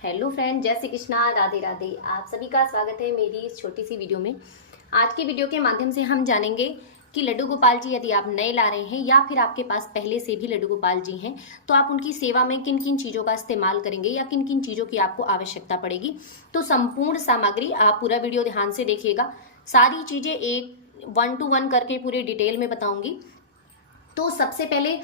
Hello friend, जय श्री कृष्णा, राधे राधे। आप सभी का स्वागत है मेरी इस छोटी सी वीडियो में। आज की वीडियो के माध्यम से हम जानेंगे कि लड्डू गोपाल जी यदि आप नए ला रहे हैं या फिर आपके पास पहले से भी लड्डू गोपाल जी हैं तो आप उनकी सेवा में किन किन चीज़ों का इस्तेमाल करेंगे या किन किन चीज़ों की आपको आवश्यकता पड़ेगी। तो संपूर्ण सामग्री आप पूरा वीडियो ध्यान से देखिएगा। सारी चीज़ें एक 1 to 1 करके पूरे डिटेल में बताऊंगी। तो सबसे पहले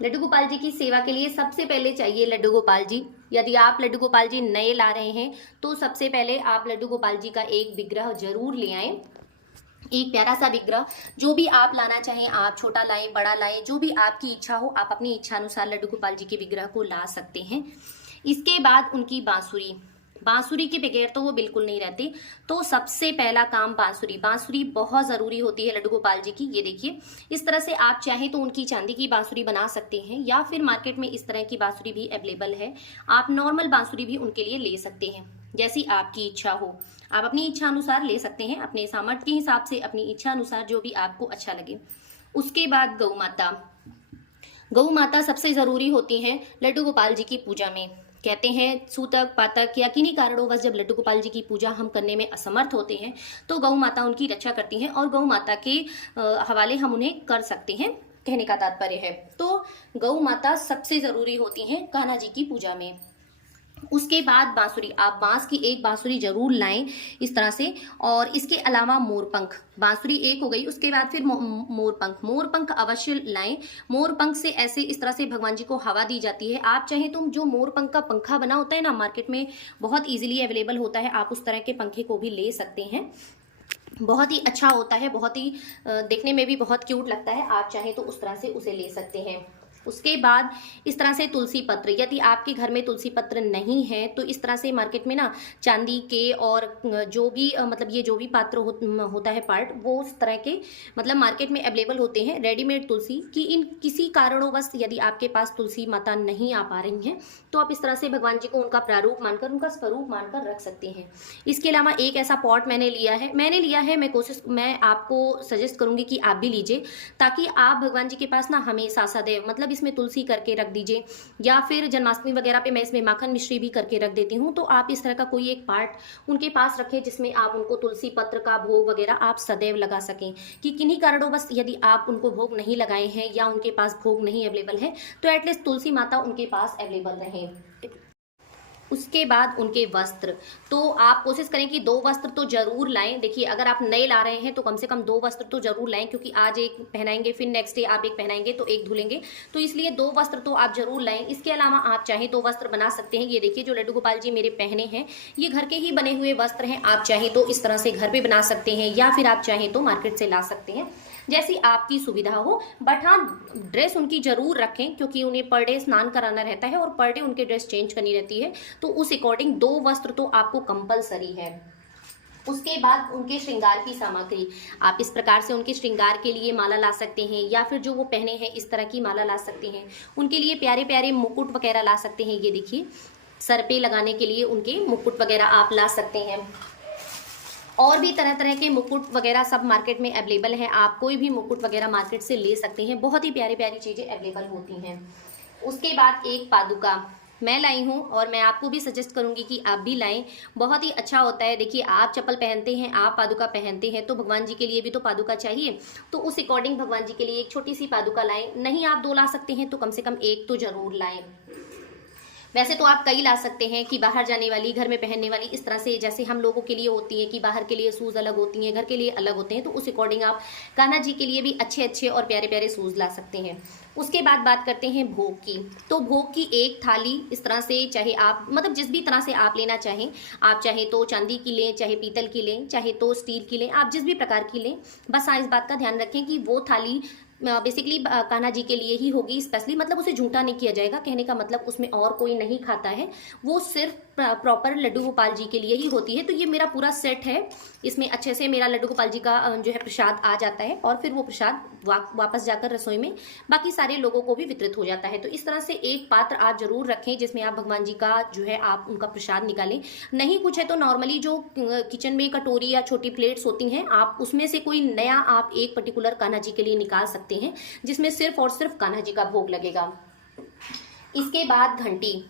लड्डू गोपाल जी की सेवा के लिए सबसे पहले चाहिए लड्डू गोपाल जी। यदि आप लड्डू गोपाल जी नए ला रहे हैं तो सबसे पहले आप लड्डू गोपाल जी का एक विग्रह जरूर ले आएं। एक प्यारा सा विग्रह, जो भी आप लाना चाहें, आप छोटा लाएं, बड़ा लाएं, जो भी आपकी इच्छा हो, आप अपनी इच्छा अनुसार लड्डू गोपाल जी के विग्रह को ला सकते हैं। इसके बाद उनकी बांसुरी, बांसुरी के बगैर तो वो बिल्कुल नहीं रहती। तो सबसे पहला काम बांसुरी, बांसुरी बहुत जरूरी होती है लड्डू गोपाल जी की। ये देखिए, इस तरह से आप चाहें तो उनकी चांदी की बांसुरी बना सकते हैं या फिर मार्केट में इस तरह की बांसुरी भी अवेलेबल है। आप नॉर्मल बांसुरी भी उनके लिए ले सकते हैं, जैसी आपकी इच्छा हो। आप अपनी इच्छा अनुसार ले सकते हैं, अपने सामर्थ्य के हिसाब से, अपनी इच्छा अनुसार जो भी आपको अच्छा लगे। उसके बाद गौ माता, गौ माता सबसे जरूरी होती है लड्डू गोपाल जी की पूजा में। कहते हैं सूतक पातक या किन्हीं कारणों जब लड्डू गोपाल जी की पूजा हम करने में असमर्थ होते हैं तो गौ माता उनकी रक्षा करती हैं और गौ माता के हवाले हम उन्हें कर सकते हैं, कहने का तात्पर्य है। तो गौ माता सबसे जरूरी होती हैं कान्हा जी की पूजा में। उसके बाद बांसुरी, आप बांस की एक बांसुरी जरूर लाएं इस तरह से। और इसके अलावा मोरपंख, बांसुरी एक हो गई, उसके बाद फिर मोरपंख, मोरपंख अवश्य लाएं। मोरपंख से ऐसे इस तरह से भगवान जी को हवा दी जाती है। आप चाहें तो जो मोरपंख का पंखा बना होता है ना, मार्केट में बहुत इजीली अवेलेबल होता है, आप उस तरह के पंखे को भी ले सकते हैं। बहुत ही अच्छा होता है, बहुत ही देखने में भी बहुत क्यूट लगता है। आप चाहें तो उस तरह से उसे ले सकते हैं। उसके बाद इस तरह से तुलसी पत्र, यदि आपके घर में तुलसी पत्र नहीं है तो इस तरह से मार्केट में ना चांदी के और जो भी मतलब ये जो भी पात्र होता है पार्ट, वो उस तरह के मतलब मार्केट में अवेलेबल होते हैं रेडीमेड तुलसी की। इन किसी कारणों यदि आपके पास तुलसी माता नहीं आ पा रही हैं तो आप इस तरह से भगवान जी को उनका प्रारूप मानकर, उनका स्वरूप मानकर रख सकते हैं। इसके अलावा एक ऐसा पॉट मैंने लिया है, मैं आपको सजेस्ट करूंगी कि आप भी लीजिए, ताकि आप भगवान जी के पास ना हमेशा सदैव, मतलब इसमें तुलसी करके रख दीजिए या फिर जन्माष्टमी वगैरह पे मैं इसमें माखन मिश्री भी करके रख देती हूँ। तो आप इस तरह का कोई एक पार्ट उनके पास रखें जिसमें आप उनको तुलसी पत्र का भोग वगैरह आप सदैव लगा सकें, कि किन्हीं कारणों यदि आप उनको भोग नहीं लगाए हैं या उनके पास भोग नहीं अवेलेबल है तो एटलीस्ट तुलसी माता उनके पास अवेलेबल रहे। उसके बाद उनके वस्त्र, तो आप कोशिश करें कि 2 वस्त्र तो जरूर लाएं। देखिए, अगर आप नए ला रहे हैं तो कम से कम 2 वस्त्र तो जरूर लाएं, क्योंकि आज एक पहनाएंगे फिर नेक्स्ट डे आप एक पहनाएंगे तो एक धुलेंगे, तो इसलिए 2 वस्त्र तो आप जरूर लाएं। इसके अलावा आप चाहें तो वस्त्र बना सकते हैं। ये देखिए, जो लड्डू गोपाल जी मेरे पहने हैं ये घर के ही बने हुए वस्त्र हैं। आप चाहें तो इस तरह से घर पे बना सकते हैं या फिर आप चाहें तो मार्केट से ला सकते हैं, जैसी आपकी सुविधा हो। बट हाँ, ड्रेस उनकी जरूर रखें, क्योंकि उन्हें पर डे स्नान कराना रहता है और पर डे उनके ड्रेस चेंज करनी रहती है, तो उस अकॉर्डिंग 2 वस्त्र तो आपको कंपलसरी है। उसके बाद उनके श्रृंगार की सामग्री, आप इस प्रकार से उनके श्रृंगार के लिए माला ला सकते हैं या फिर जो वो पहने हैं इस तरह की माला ला सकते हैं। उनके लिए प्यारे प्यारे मुकुट वगैरह ला सकते हैं। ये देखिए, सर पे लगाने के लिए उनके मुकुट वगैरह आप ला सकते हैं। और भी तरह तरह के मुकुट वगैरह सब मार्केट में अवेलेबल है, आप कोई भी मुकुट वगैरह मार्केट से ले सकते हैं। बहुत ही प्यारी प्यारी चीज़ें अवेलेबल होती हैं। उसके बाद एक पादुका मैं लाई हूँ और मैं आपको भी सजेस्ट करूंगी कि आप भी लाएं, बहुत ही अच्छा होता है। देखिए, आप चप्पल पहनते हैं, आप पादुका पहनते हैं, तो भगवान जी के लिए भी तो पादुका चाहिए, तो उस अकॉर्डिंग भगवान जी के लिए एक छोटी सी पादुका लाएं। नहीं आप 2 ला सकते हैं तो कम से कम 1 तो जरूर लाएं। वैसे तो आप कई ला सकते हैं कि बाहर जाने वाली, घर में पहनने वाली, इस तरह से जैसे हम लोगों के लिए होती है कि बाहर के लिए शूज़ अलग होती हैं, घर के लिए अलग होते हैं, तो उस अकॉर्डिंग आप कान्हा जी के लिए भी अच्छे अच्छे और प्यारे प्यारे शूज़ ला सकते हैं। उसके बाद बात करते हैं भोग की। तो भोग की एक थाली इस तरह से, चाहे आप मतलब जिस भी तरह से आप लेना चाहें, आप चाहे तो चांदी की लें, चाहे पीतल की लें, चाहे तो स्टील की लें, आप जिस भी प्रकार की लें, बस हाँ इस बात का ध्यान रखें कि वो थाली बेसिकली कान्हा जी के लिए ही होगी स्पेशली, मतलब उसे झूठा नहीं किया जाएगा। कहने का मतलब उसमें और कोई नहीं खाता है, वो सिर्फ प्रॉपर लड्डू गोपाल जी के लिए ही होती है। तो ये मेरा पूरा सेट है, इसमें अच्छे से मेरा लड्डू गोपाल जी का जो है प्रसाद आ जाता है और फिर वो प्रसाद वापस जाकर रसोई में बाकी सारे लोगों को भी वितरित हो जाता है। तो इस तरह से एक पात्र आप जरूर रखें जिसमें आप भगवान जी का जो है आप उनका प्रसाद निकालें। नहीं कुछ है तो नॉर्मली जो किचन में कटोरी या छोटी प्लेट्स होती हैं, आप उसमें से कोई नया आप एक पर्टिकुलर कान्हा जी के लिए निकाल सकते हैं जिसमें सिर्फ और सिर्फ कान्हा जी का भोग लगेगा। इसके बाद घंटी,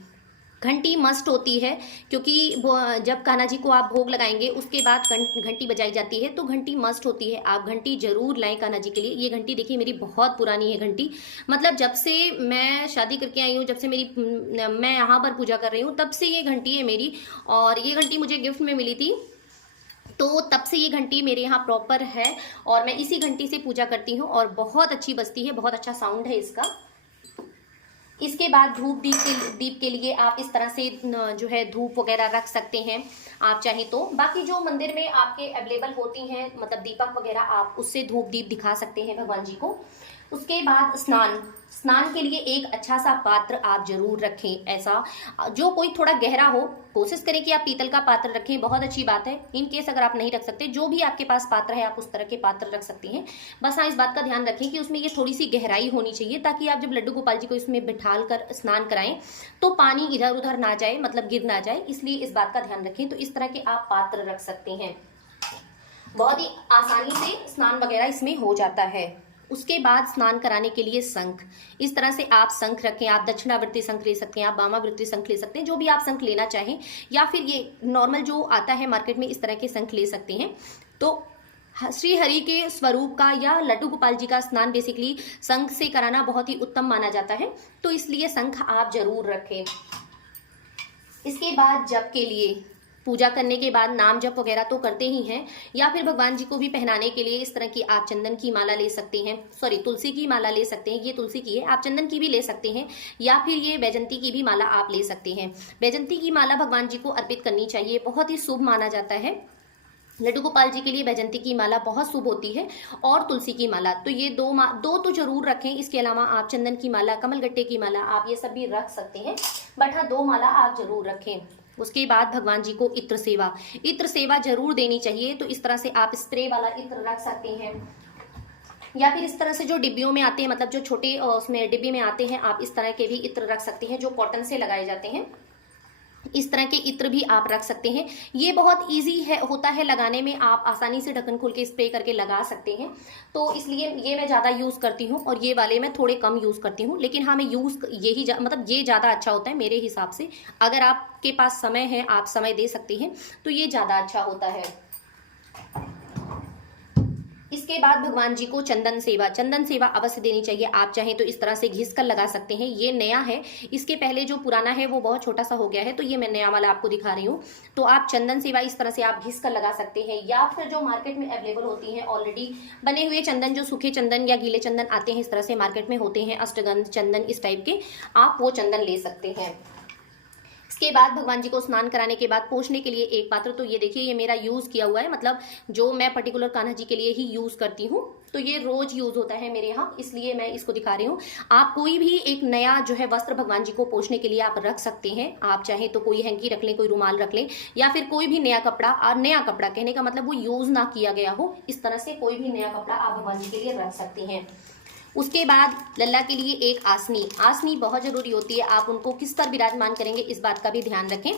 घंटी मस्ट होती है, क्योंकि जब कान्हा जी को आप भोग लगाएंगे उसके बाद घंटी बजाई जाती है, तो घंटी मस्ट होती है। आप घंटी जरूर लाएं कान्हा जी के लिए। ये घंटी देखिए मेरी बहुत पुरानी है घंटी, मतलब जब से मैं शादी करके आई हूँ, जब से मैं यहाँ पर पूजा कर रही हूँ, तब से ये घंटी है मेरी। और ये घंटी मुझे गिफ्ट में मिली थी, तो तब से ये घंटी मेरे यहाँ प्रॉपर है और मैं इसी घंटी से पूजा करती हूँ और बहुत अच्छी बजती है, बहुत अच्छा साउंड है इसका। इसके बाद धूप दीप के लिए आप इस तरह से जो है धूप वगैरह रख सकते हैं आप चाहे तो। बाकी जो मंदिर में आपके अवेलेबल होती हैं मतलब दीपक वगैरह, आप उससे धूप दीप दिखा सकते हैं भगवान जी को। उसके बाद स्नान के लिए एक अच्छा सा पात्र आप जरूर रखें, ऐसा जो कोई थोड़ा गहरा हो। कोशिश करें कि आप पीतल का पात्र रखें, बहुत अच्छी बात है। इन केस अगर आप नहीं रख सकते, जो भी आपके पास पात्र है आप उस तरह के पात्र रख सकते हैं। बस हाँ, इस बात का ध्यान रखें कि उसमें ये थोड़ी सी गहराई होनी चाहिए, ताकि आप जब लड्डू गोपाल जी को इसमें बिठाल कर स्नान कराएं तो पानी इधर उधर ना जाए, मतलब गिर ना जाए, इसलिए इस बात का ध्यान रखें। तो इस तरह के आप पात्र रख सकते हैं, बहुत ही आसानी से स्नान वगैरह इसमें हो जाता है। उसके बाद स्नान कराने के लिए शंख, इस तरह से आप शंख रखें। आप दक्षिणावर्ती शंख ले सकते हैं, आप वामावर्ती शंख ले सकते हैं, जो भी आप शंख लेना चाहें, या फिर ये नॉर्मल जो आता है मार्केट में इस तरह के शंख ले सकते हैं। तो श्री हरि के स्वरूप का या लड्डू गोपाल जी का स्नान बेसिकली शंख से कराना बहुत ही उत्तम माना जाता है, तो इसलिए शंख आप जरूर रखें। इसके बाद जप के लिए, पूजा करने के बाद नाम जप वगैरह तो करते ही हैं, या फिर भगवान जी को भी पहनाने के लिए इस तरह की आप चंदन की माला ले सकते हैं, सॉरी तुलसी की माला ले सकते हैं। ये तुलसी की है, आप चंदन की भी ले सकते हैं, या फिर ये बैजंती की भी माला आप ले सकते हैं। बैजंती की माला भगवान जी को अर्पित करनी चाहिए, बहुत ही शुभ माना जाता है। लड्डू गोपाल जी के लिए बैजंती की माला बहुत शुभ होती है, और तुलसी की माला, तो ये दो तो जरूर रखें। इसके अलावा आप चंदन की माला, कमलगट्टे की माला, आप ये सब भी रख सकते हैं, बट हाँ 2 माला आप जरूर रखें। उसके बाद भगवान जी को इत्र सेवा जरूर देनी चाहिए। तो इस तरह से आप स्प्रे वाला इत्र रख सकते हैं, या फिर इस तरह से जो डिब्बियों में आते हैं, मतलब जो छोटे उसमें डिब्बी में आते हैं, आप इस तरह के भी इत्र रख सकते हैं, जो कॉटन से लगाए जाते हैं। इस तरह के इत्र भी आप रख सकते हैं। ये बहुत इजी है, होता है लगाने में, आप आसानी से ढक्कन खोल के स्प्रे करके लगा सकते हैं। तो इसलिए ये मैं ज़्यादा यूज़ करती हूँ, और ये वाले मैं थोड़े कम यूज़ करती हूँ, लेकिन हाँ मैं यूज़ मतलब ये ज़्यादा अच्छा होता है मेरे हिसाब से। अगर आपके पास समय है, आप समय दे सकते हैं, तो ये ज़्यादा अच्छा होता है। इसके बाद भगवान जी को चंदन सेवा अवश्य देनी चाहिए। आप चाहें तो इस तरह से घिस कर लगा सकते हैं, ये नया है। इसके पहले जो पुराना है वो बहुत छोटा सा हो गया है, तो ये मैं नया वाला आपको दिखा रही हूँ। तो आप चंदन सेवा इस तरह से आप घिस कर लगा सकते हैं, या फिर जो मार्केट में अवेलेबल होती हैं ऑलरेडी बने हुए चंदन, जो सूखे चंदन या गीले चंदन आते हैं इस तरह से मार्केट में होते हैं, अष्टगंध चंदन इस टाइप के, आप वो चंदन ले सकते हैं। इसके बाद भगवान जी को स्नान कराने के बाद पोंछने के लिए एक पात्र, तो ये देखिए ये मेरा यूज़ किया हुआ है, मतलब जो मैं पर्टिकुलर कान्हा जी के लिए ही यूज़ करती हूँ, तो ये रोज यूज़ होता है मेरे यहाँ, इसलिए मैं इसको दिखा रही हूँ। आप कोई भी एक नया जो है वस्त्र भगवान जी को पोंछने के लिए आप रख सकते हैं। आप चाहे तो कोई हैंकी रख लें, कोई रुमाल रख लें, या फिर कोई भी नया कपड़ा, और नया कपड़ा कहने का मतलब वो यूज़ ना किया गया हो, इस तरह से कोई भी नया कपड़ा आप भगवान जी के लिए रख सकते हैं। उसके बाद लल्ला के लिए एक आसनी बहुत जरूरी होती है। आप उनको किस पर विराजमान करेंगे इस बात का भी ध्यान रखें।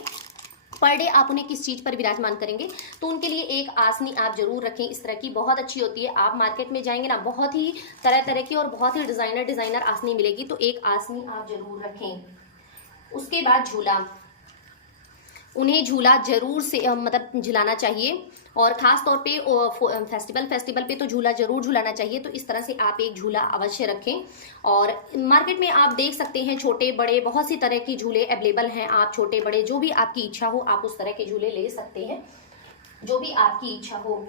पर डे आप उन्हें किस चीज़ पर विराजमान करेंगे, तो उनके लिए एक आसनी आप जरूर रखें। इस तरह की बहुत अच्छी होती है, आप मार्केट में जाएंगे ना, बहुत ही तरह तरह की और बहुत ही डिज़ाइनर आसनी मिलेगी, तो एक आसनी आप जरूर रखें। उसके बाद झूला, उन्हें झूला जरूर से मतलब झुलाना चाहिए, और ख़ास तौर पे फेस्टिवल पे तो झूला जरूर झुलाना चाहिए। तो इस तरह से आप एक झूला अवश्य रखें। और मार्केट में आप देख सकते हैं छोटे बड़े बहुत सी तरह की झूले अवेलेबल हैं, आप छोटे बड़े जो भी आपकी इच्छा हो आप उस तरह के झूले ले सकते हैं, जो भी आपकी इच्छा हो।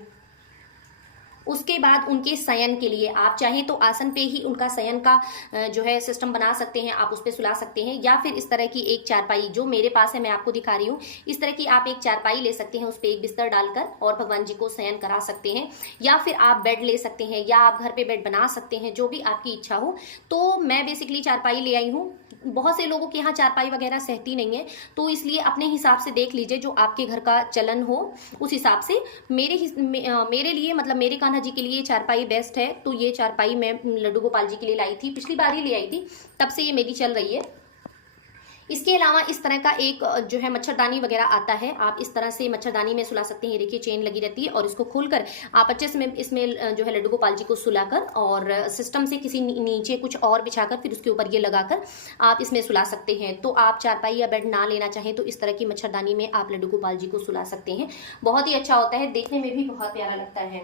उसके बाद उनके शयन के लिए आप चाहें तो आसन पे ही उनका शयन का जो है सिस्टम बना सकते हैं, आप उस पर सुला सकते हैं, या फिर इस तरह की एक चारपाई जो मेरे पास है मैं आपको दिखा रही हूँ, इस तरह की आप एक चारपाई ले सकते हैं, उस पर एक बिस्तर डालकर और भगवान जी को शयन करा सकते हैं। या फिर आप बेड ले सकते हैं, या आप घर पे बेड बना सकते हैं, जो भी आपकी इच्छा हो। तो मैं बेसिकली चारपाई ले आई हूँ, बहुत से लोगों के यहाँ चारपाई वगैरह सहती नहीं है, तो इसलिए अपने हिसाब से देख लीजिए जो आपके घर का चलन हो उस हिसाब से। मेरे लिए मतलब मेरे कान्हा जी के लिए चारपाई बेस्ट है, तो ये चारपाई मैं लड्डू गोपाल जी के लिए लाई थी, पिछली बार ही ले आई थी, तब से ये मेरी चल रही है। इसके अलावा इस तरह का एक जो है मच्छरदानी वगैरह आता है, आप इस तरह से मच्छरदानी में सुला सकते हैं। ये देखिए चेन लगी रहती है और इसको खोलकर आप अच्छे से इसमें जो है लड्डू गोपाल जी को सुलाकर और सिस्टम से किसी नीचे कुछ और बिछाकर फिर उसके ऊपर ये लगाकर आप इसमें सुला सकते हैं। तो आप चारपाई या बेड ना लेना चाहें तो इस तरह की मच्छरदानी में आप लड्डू गोपाल जी को सुला सकते हैं। बहुत ही अच्छा होता है, देखने में भी बहुत प्यारा लगता है।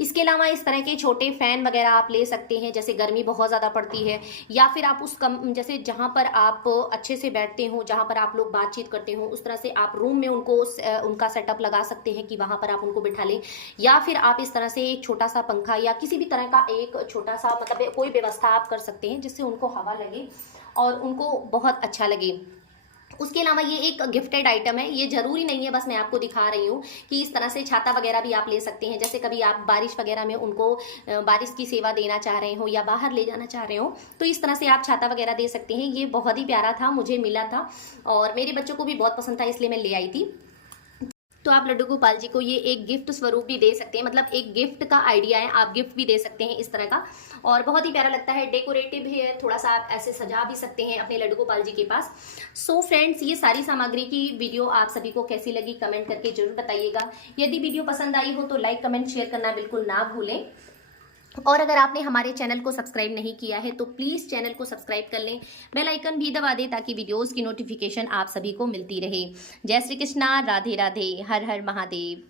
इसके अलावा इस तरह के छोटे फैन वगैरह आप ले सकते हैं, जैसे गर्मी बहुत ज़्यादा पड़ती है या फिर आप उस जैसे जहाँ पर आप अच्छे से बैठते हो, जहाँ पर आप लोग बातचीत करते हो, उस तरह से आप रूम में उनको उनका सेटअप लगा सकते हैं कि वहाँ पर आप उनको बिठा लें। या फिर आप इस तरह से एक छोटा सा पंखा या किसी भी तरह का एक छोटा सा मतलब कोई व्यवस्था आप कर सकते हैं जिससे उनको हवा लगे और उनको बहुत अच्छा लगे। उसके अलावा ये एक गिफ्टेड आइटम है, ये जरूरी नहीं है, बस मैं आपको दिखा रही हूँ कि इस तरह से छाता वगैरह भी आप ले सकते हैं। जैसे कभी आप बारिश वगैरह में उनको बारिश की सेवा देना चाह रहे हो या बाहर ले जाना चाह रहे हो तो इस तरह से आप छाता वगैरह दे सकते हैं। ये बहुत ही प्यारा था, मुझे मिला था और मेरे बच्चों को भी बहुत पसंद था, इसलिए मैं ले आई थी। तो आप लड्डू गोपाल जी को ये एक गिफ्ट स्वरूप भी दे सकते हैं, मतलब एक गिफ्ट का आइडिया है, आप गिफ्ट भी दे सकते हैं इस तरह का और बहुत ही प्यारा लगता है, डेकोरेटिव है, थोड़ा सा आप ऐसे सजा भी सकते हैं अपने लड्डू गोपाल जी के पास। सो फ्रेंड्स, ये सारी सामग्री की वीडियो आप सभी को कैसी लगी कमेंट करके जरूर बताइएगा। यदि वीडियो पसंद आई हो तो लाइक कमेंट शेयर करना बिल्कुल ना भूलें और अगर आपने हमारे चैनल को सब्सक्राइब नहीं किया है तो प्लीज़ चैनल को सब्सक्राइब कर लें, बेल आइकन भी दबा दें ताकि वीडियोस की नोटिफिकेशन आप सभी को मिलती रहे। जय श्री कृष्णा, राधे राधे, हर हर महादेव।